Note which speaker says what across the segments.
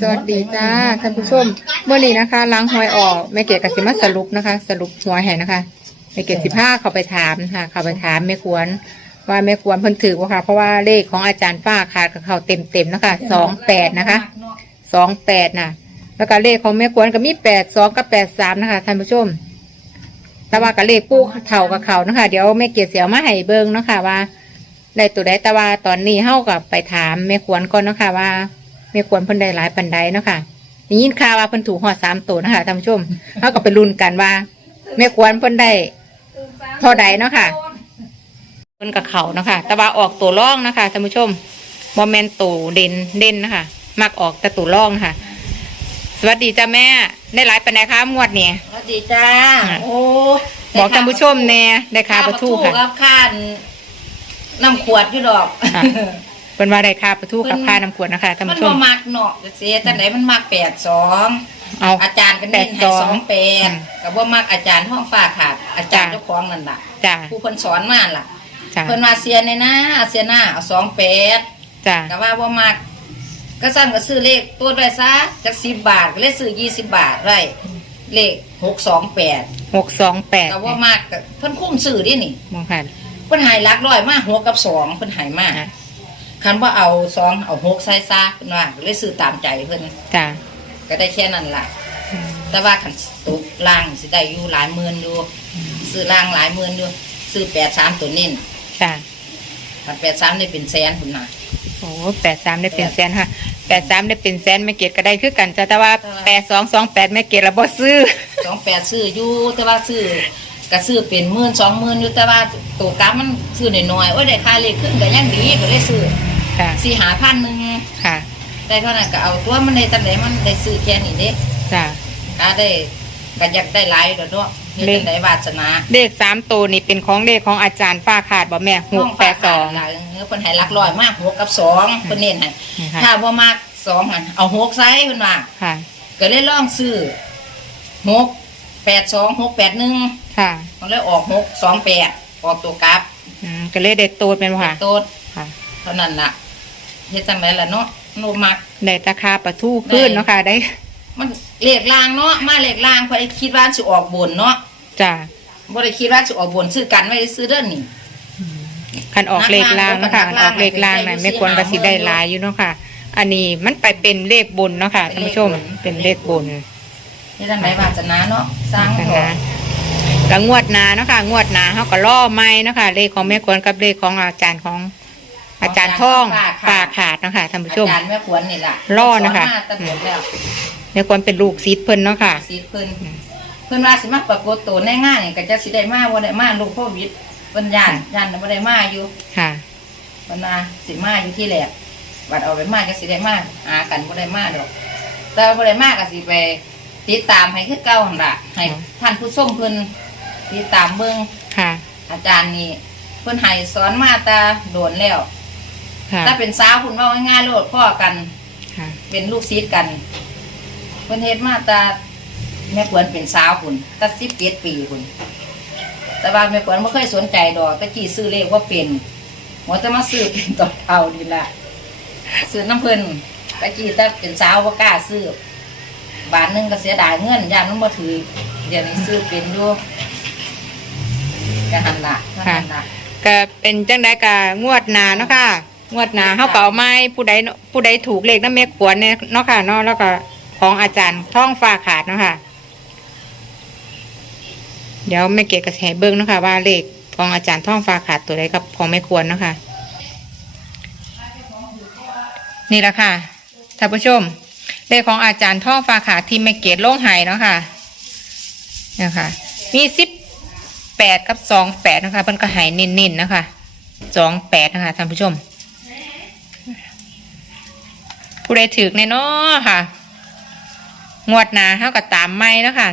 Speaker 1: สวัสดีจ้าท่านผู้ชมเมื่อนี้นะคะล้างหอยออกแม่เกดกับสิมาสรุปนะคะ สรุปหัวให้นะคะแม่เกดสิบห้าเขาไปถามค่ะ เขาไปถามแม่ควร ว่าแม่ควรเพิ่นถือว่าค่ะ เพราะว่าเลขของอาจารย์ป้าขาดกับเขาเต็มเต็มๆนะคะสองแปดนะคะสองแปดนะแล้วก็เลขของแม่ควรก็มีแปดสองกับแปดสามนะคะท่านผู้ชม แต่ว่ากับเลขปู้เท่ากับเขานะคะ เดี๋ยวแม่เกียรติเสียวมาให้เบิ้งเนาะคะว่าได้ตัวใดแต่ว่าตอนนี้เฮากับไปถามแม่ควรก่อนเนาะคะว่า แม่ควรเพิ่นได้หลายปันใดเนาะค่ะได้ยินข่าวว่าเพิ่นถูกหอดสามตัวนะคะท่านผู้ชมเฮาก็ไปลุ้นกันว่าแม่ควรเพิ่นได้เท่าใดเนาะค่ะเพิ่นกับเขาเนาะค่ะแต่ว่าออกตัวร่องนะคะท่านผู้ชมโมเมนตัวเด่นเด่นนะคะมักออกแต่ตัวร่องนะคะสวัสดีจ้าแม่ได้หลายปันใดคะงวดเนี่ย
Speaker 2: สวัสดีจ้า
Speaker 1: อะ
Speaker 2: โอ้
Speaker 1: บอกท่านผู้ชมแน่ได้ค่าประทูค่ะ
Speaker 2: กับข้านน้ำขวดอยู่ดอก
Speaker 1: ค่ะ เป็นว่าได้ค่าประทูกับค่าน้ำขวดนะคะท่าน
Speaker 2: มัน
Speaker 1: ผู้ช
Speaker 2: บ่
Speaker 1: ม
Speaker 2: มักเนาะเสียจังไดมันมักแปดสอง
Speaker 1: เอา
Speaker 2: อาจารย์ก็เน้นให้สองแป
Speaker 1: อื
Speaker 2: ด
Speaker 1: ม
Speaker 2: กับว่ามักอาจารย์ห้องฟ้าขาดอาจารย์
Speaker 1: จ้ะ
Speaker 2: เจ้าของนั่นล่ะ
Speaker 1: จ้า
Speaker 2: ผู้เพิ่นสอนมาล่ะ
Speaker 1: จ้า
Speaker 2: เพิ่นมาเสียในหน้าเอาเสียหน้าเอาสองแปด
Speaker 1: จ้า
Speaker 2: ก็ว่าบ่มักก็สั่นก็ซื้อเลขตัวไว้ซะจักสิบบาทก็เลยซื้อยี่สิบบาทไรเลขหกสองแปด
Speaker 1: หกสองแปด
Speaker 2: ก็ว่ามักก็เพิ่นคุ้มซื้อดินี่
Speaker 1: มองผ่าน
Speaker 2: เพิ่นใหายลักร้อยมากหัวกับสองเพิ่นใหายมาก
Speaker 1: อะ
Speaker 2: คันว่าเอาสองเอาหกใส่ซาเพิ่นว่าก็เลยซื้อตามใจเพิ่น
Speaker 1: จ้า
Speaker 2: ก็ได้แค่นั้นล่ะ
Speaker 1: อืม
Speaker 2: แต่ว่าคันตุกล่างสิได้อยู่หลายหมื่นอยู่ซื้อล่างหลายหมื่นอยู่ซื้อแปดสามตัวเน้น
Speaker 1: จ้า
Speaker 2: คันแปดสามได้เป็นแสนพุ่นน่ะ
Speaker 1: โอ้แปดสามได้เป็นแสนค่ะแปดสามได้เป็นแสนแม่เกดก็ได้คือกันจ้าแต่ว่าแปดสองสองแปดแม่เกดเราบ่ซื้อ
Speaker 2: สองแปดซื้ออยู่แต่ว่าซื้อก็ซื้อเป็นหมื่นสองหมื่นอยู่แต่ว่าตัวกราฟมันซื้อน้อยๆโอ้ยได้ค่าเลขขึ้นก็ยังดีก็เลยซื้อ
Speaker 1: ค่ะ
Speaker 2: สี่หาพันหนึ่ง
Speaker 1: ค่ะ
Speaker 2: ได้เท่านั้นก็เอาตัวมันได้ตังไหนมันได้ซื้อแค่นี้เด้
Speaker 1: จ้า
Speaker 2: ก็ได้ก็อยากได้หลายดอกเนาะเฮ็ด
Speaker 1: เลข
Speaker 2: จังไดวาสนา
Speaker 1: เลขสามตัวนี่เป็นของเลขของอาจารย์ฝ้าขาดบ่แม่หกแปดสอง
Speaker 2: หลายเพิ่นให้หลักร้อยมากหกกับสองเพิ่นเน้นให้
Speaker 1: นี่ค่ะ
Speaker 2: ถ้าบ่มากสองหั่นเอาหกใส่เพิ่นว่า
Speaker 1: ค่ะ
Speaker 2: ก็เลยลองซื้อหกแปดสองหกแปดหนึ่ง
Speaker 1: ค่ะ
Speaker 2: มันเลยออกหกสองแปดออกตัวกราฟ
Speaker 1: อืมก็เลยได้ตัวเป็นบ่ค่ะ
Speaker 2: โต๊ด
Speaker 1: ค่ะ
Speaker 2: เท่านั้นล่ะ เฮ็ดจังไดล่ะเนาะโนมัก
Speaker 1: ได้ราคาประทูขึ้นเนาะค่ะได้
Speaker 2: มันเลขลางเนาะมาเลขลางเพอคิดว่าสิออกบนเนาะ
Speaker 1: จ้า
Speaker 2: บ่ได้คิดว่าสิออกบนซื้อกันไว้ซื้อเด้อนี่
Speaker 1: คันออกเลขล่างเนาะคะ
Speaker 2: นัก
Speaker 1: คัน
Speaker 2: ล่าง
Speaker 1: ออกเลขล่างนะ
Speaker 2: เป็นเลข
Speaker 1: ไม่ควร
Speaker 2: สี่
Speaker 1: กระสิ
Speaker 2: หา
Speaker 1: ได้
Speaker 2: หมื่น
Speaker 1: หลายอยู่เนาะค่ะ อันนี้มันไปเป็นเลขบนเนาะค่ะท่านผู้ชม
Speaker 2: เป็
Speaker 1: เป็น
Speaker 2: น
Speaker 1: เล
Speaker 2: เล
Speaker 1: ข
Speaker 2: ข
Speaker 1: บบน
Speaker 2: นนี่จังไดวาสนาเนาะสร้าง
Speaker 1: นะ
Speaker 2: เถ
Speaker 1: คะ
Speaker 2: อะ
Speaker 1: แล้วงวดหนาเนาะค่ะ งวดหนาเขาก็ล่อไม้เนาะค่ะ เลขของแม่ควรกับเลขของอาจารย์ของ อาจารย์ท่องฝาขาดเนาะค่ะท่านผู้ชม
Speaker 2: อาจารย์แม่ขวนนี่ล่ะ
Speaker 1: ล่อนะคะ
Speaker 2: สมาตะบดแล้ว
Speaker 1: แม่ควรเป็นลูกซีดเพิ่นเนาะค่ะ
Speaker 2: สีเพิ่นเพิ่นว่าสิมาปรากฏตัวในงานนี่ก็จะสิได้มาบ่ได้มาลูกโควิดเพิ่นย่านย่านบ่ได้มาอยู่
Speaker 1: ค่ะ
Speaker 2: เพิ่นว่าสิมาอยู่ที่แหลกบัดเอาไปมาก็สิได้มาหากันบ่ได้มาดอก แต่ว่าบ่ได้มาก็สิไปติดตามให้คือเก่าหั่นล่ะให้ท่านผู้ชมเพิ่นติดตามเบิ่ง
Speaker 1: ค่ะ
Speaker 2: อาจารย์นี่เพิ่นให้สอนมาแตาโดนแล้ว
Speaker 1: ค่ะ
Speaker 2: ถ้าเป็นสาวคุณว่าง่ายๆโลดพ่อกัน
Speaker 1: ค่ะ
Speaker 2: เป็นลูกศิษย์กันเพิ่นเฮ็ดมาแตาแม่ขวนเป็นสาวคุณตั้งสิบเจ็ดปีคุณแต่ว่าแม่ขวนไม่เคยสนใจดอกตะกี้ซื้อเลขว่าเป็นหัวจะมาซื้อเป็นตอเท่านี่ละซื้อน้ำเพิ่นตะกี้ถ้าเป็นสาวว่ากล้าซื้อบาทหนึงก็เสียดายเงินยานมันมาถือเดี๋ยวนี้ซื้อเป็นอยู่ก็หันละก็หันละ
Speaker 1: ก็เป็นจังไดกะงวดหนาเนาะค่ะ งวดหนาเขาก็เอาไม้ผู้ใดผู้ใดถูกเลขน้ำเมฆขวนเนี่ยเนาะค่ะเนาะแล้วก็ของอาจารย์ท่องฟ้าขาดเนาะค่ะ เดี๋ยวแม่เกดกระแสเบิ้งเนาะค่ะว่าเลขของอาจารย์ท่องฟ้าขาดตัวใดกับของไม่ควรเนาะค่ะนี่แหละค่ะท่านผู้ชม เลขของอาจารย์ท่องฟ้าขาดที่แม่เกดลงหายเนาะค่ะเนี่ยค่ะมีสิบแปดกับสองแปดนะคะเพิ่นก็หายเน้นๆนะคะสองแปดนะคะท่านผู้ชม ผู้ใดถือในน้อค่ะ งวดหนาเท่ากับตามไม่นาะคะ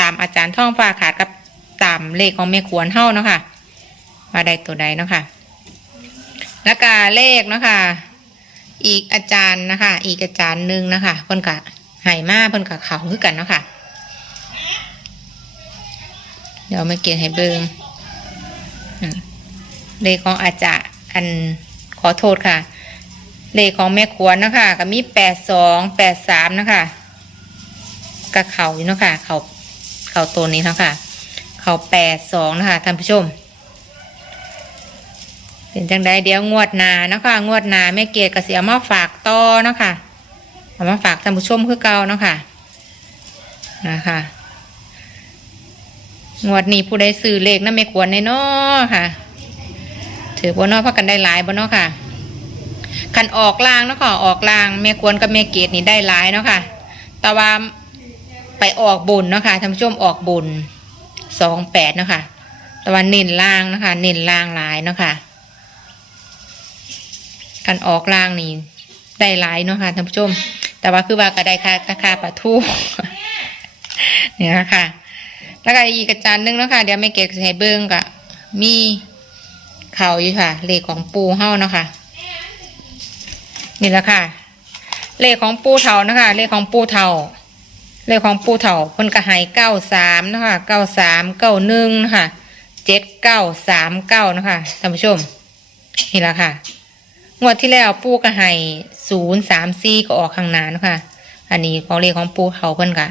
Speaker 1: ตามอาจารย์ท่องฟ้าขาดกับตามเลขของแม่ขวนเท่าเนาะค่ะว่าใดตัวใดเนาะค่ะ แล้วก็เลขเนาะค่ะ อีกอาจารย์นะคะ อีกอาจารย์หนึ่งนะคะเพิ่นกะหายมาเพิ่นกะเขาคือกันเนาะค่ะ เดี๋ยวมาเกียนให้เบิงอืมเลขของอาจารย์อันขอโทษค่ะ เลขของแม่ขวนนะคะก็มีแปดสองแปดสามนะคะกับเขาอยู่นะคะเข่าเข่าตัวนี้นะคะเข่าแปดสองนะคะท่านผู้ชม เป็นจังใดเดี๋ยวงวดนานะคะงวดนาแม่เกดก็สิเอามาฝากต่อนะคะเอามาฝากท่านผู้ชมคือเก่านะคะนะคะงวดนี้ผู้ใดซื้อเลขนั่นไม่ควรแน่นอค่ะ ถือบ่เนอพักกันได้หลายบ่นอค่ะ คันออกลางเนาะค่ะออกลางแม่ควรกับแม่เกดนี่ได้หลายเนาะค่ะแต่ว่าไปออกบุญเนาะค่ะท่านผู้ชมออกบุญสองแปดเนาะค่ะแต่ว่าเน้นล่างนะคะเน้นล่างหลายเนาะค่ะคันออกล่างนี่ได้หลายเนาะค่ะท่านผู้ชม แต่ว่าคือว่าก็ไดค่าราคาปลาทูเนี่ยค่ะแล้วก็อีกจารย์หนึงเนาะค่ะเดี๋ยวไม่เก็บให้เบิ้งก็มีเข่าอยู่ค่ะเลขของปูเฮ้าเนาะค่ะ นี่แหละค่ะ เลขของปูเถานะคะ เลขของปูเถาเลขของปูเถาเพิ่นก็ให้เก้าสามนะคะเก้าสามเก้าหนึ่งนะคะเจ็ดเก้าสามเก้านะคะท่านผู้ชม นี่แหละค่ะ งวดที่แล้วปูก็ให้ศูนย์สามสี่ก็ออกข้างหน้านะคะ อันนี้ของเลขของปูเถาเพิ่นก็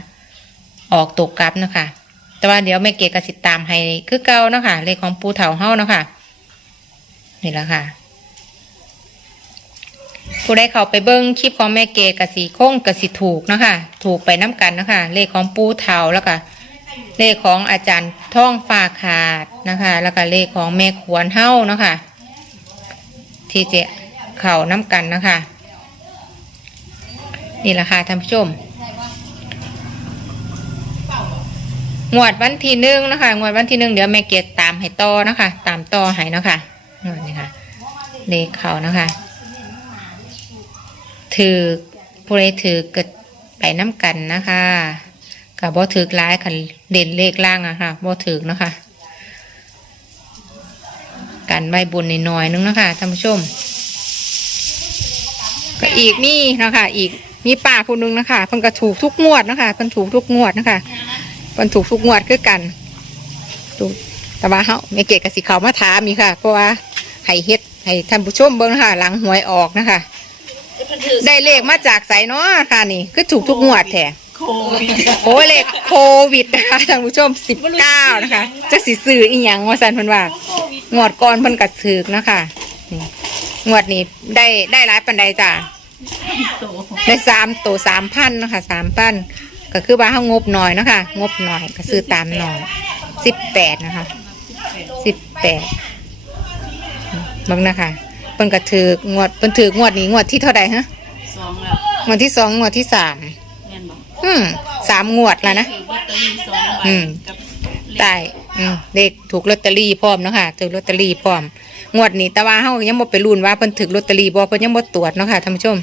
Speaker 1: ออกตกกลับนะคะ แต่ว่าเดี๋ยวแม่เกดกระสิตามให้คือเก่านะคะเลขของปูเถาเฮานะคะนี่แหละค่ะ ผู้ใดเข้าไปเบิ้งคลิปของแม่เกดกสิคงกสิถูกนะคะถูกไปน้กันนะคะเลขของปูเถาแล้วก็เลขของอาจารย์ท่องฟ้าขาดนะคะ แล้วก็เลขของแม่ขวนเฮานะคะที่จะเข้าน้กันนะคะ นี่แหละค่ะท่านผู้ชมงวดวันที่หนึ่งนะคะงวดวันที่หนึ่งเดี๋ยวแม่เกดตามให้ต่อนะคะ ตามต่อให้นะคะนี่ค่ะเลขเขานะคะ ถือผู้ใดถือเก็ไปน้ำกันนะคะกับบ่ถือร้ายคันเด่นเลขล่างอะค่ะบ่ถือนะคะกันใบบุญในน้อยนึงนะคะท่านผู้ชม ก็อีกนี่นะคะอีกมีป้าผู้นึงนะคะเพิ่นก็ถูกทุกงวดนะคะเพิ่นถูกทุกงวดนะคะมันถูกทุกงวดคือกันถูกแต่ว่าเฮาไม่เกตกับสิเขามาถามมีค่ะ เพราะว่าให้เฮ็ดให้ท่านผู้ชมเบิ่งนะคะหลังหวยออกนะคะ ได้เลขมาจากไสเนาะค่ะนี่ คือถูกทุกงวดแท้
Speaker 3: โควิด
Speaker 1: โอ้ยเลขโควิดนะคะท่านผู้ชมสิบเก้านะคะจะสิซื้ออีหยังว่าสันเพิ่นว่า งวดก่อนเพิ่นกัดซื้อนะคะนี่งวดนี้ได้ได้หลายปันใดจ้ะ
Speaker 3: โต
Speaker 1: ได้สามตัวสามพันเนาะคะสามพันก็คือว่าเขางบหน่อยเนาะคะงบหน่อยก็ซื้อตามหน่อยสิบแปดนะคะสิบแปดบังนะคะ เพิ่นก็ถืองวดเพิ่นถืองวดนี้งวดที่เท่าใดฮะ
Speaker 3: สองแล้ว
Speaker 1: งวดที่สองงวดที่สาม
Speaker 3: แม่นบอก
Speaker 1: อืมสามงวดแล้วนะ
Speaker 3: ถือลอตเตอรี่สองใบ
Speaker 1: อืม
Speaker 3: กับ
Speaker 1: ได้อืมเลขถูกลอตเตอรี่พร้อมเนาะค่ะถือลอตเตอรี่พร้อม งวดนี้แต่ว่าเฮายังบ่ไปลุ้นว่าเพิ่นถือลอตเตอรี่บ่เพิ่นยังบ่ตรวจเนาะค่ะท่านผู้ชม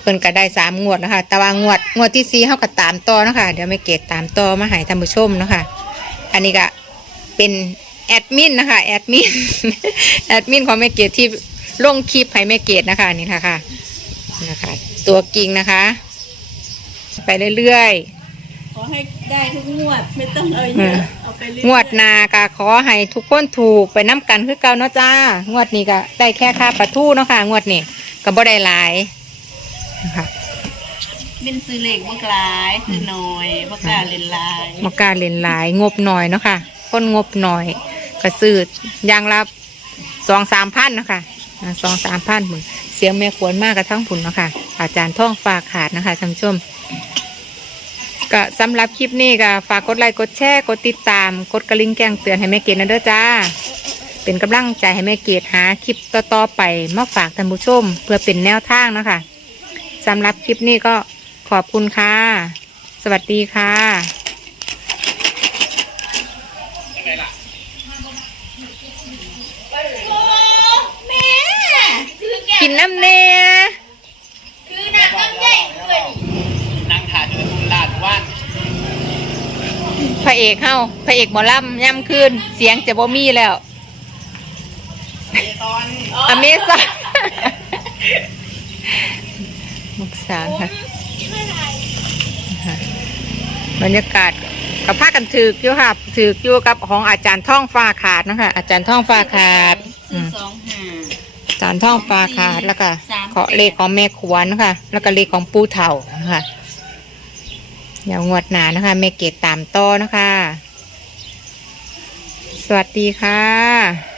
Speaker 1: เพิ่นก็ได้สามงวดนะคะแต่ว่างวดงวดที่สี่เขาก็ตามต่อเนาะคะเดี๋ยวไม่เกตตามต่อมาให้ท่านผู้ชมเนาะคะอันนี้ก็เป็น แอดมินนะคะแอดมินแอดมินของแม่เกตที่ลงคลิปให้แม่เกตนะคะนี่ค่ะค่ะนะคะ ตัวกิ่งนะคะ ไปเรื่อย
Speaker 3: ขอให้ได้ทุกงวดไม่ต้องเอาเยอะเอาไปเรื่อย
Speaker 1: ๆงวดหนาก็ขอให้ทุกคนถูกไปน้ำกันคือเก่าเนาะจ้างวดนี้ก็ได้แค่ค่าปลาทูเนาะค่ะ งวดนี้ก็บ่ได้หลายนะคะ
Speaker 3: เป็นซื้อเล็กบ่กลายซื้อน้อยบ่กล้าเล่นหลาย
Speaker 1: มากล้ารเล่นหลายงบหน่อยเนาะค่ะคนงบหน่อย ก็ซื้อยางละสองสามพันนะคะสองสามพันหมือเสียงแม่ควรมากกระทั่งผุนเนาะค่ะอาจารย์ท่องฝากขาดนะคะท่านผู้ชมก็สำหรับคลิปนี้ก็ฝากกดไลค์กดแชร์กดติดตาม กดกระลิงแจ้งเตือนให้แม่เกดนะเด้อจ้า เป็นกำลังใจให้แม่เกดหาคลิปต่อๆไปมาฝากท่านผู้ชม เพื่อเป็นแนวทางนะคะสำหรับคลิปนี้ก็ขอบคุณค่ะ สวัสดีค่ะ กินน้ำเนีย
Speaker 4: นั่งถ่ายด้วยคุณลาดว่าน
Speaker 1: พระเอกเฮาพระเอกหมอลำย่ำคืนเสียงจะบ่มีแล้ว
Speaker 4: ตอน
Speaker 1: อเมซอนมุกสางค่ะค่ะบรรยากาศกับผ้ากันถือกอยู่ค่ะถือกอยู่กับของอาจารย์ท่องฟ้าขาดนะคะอาจารย์ท่องฟ้าขาดอื
Speaker 3: ซื้อ
Speaker 1: ม
Speaker 3: สองห้า
Speaker 1: สารท่องปลาขาดแล้วก็เคาะเลขของแม่ขวนค่ะ แล้วก็เลขของปูเถ่านะคะเดี๋ยวงวดหนานะคะแม่เกดตามต่อนะคะ สวัสดีค่ะ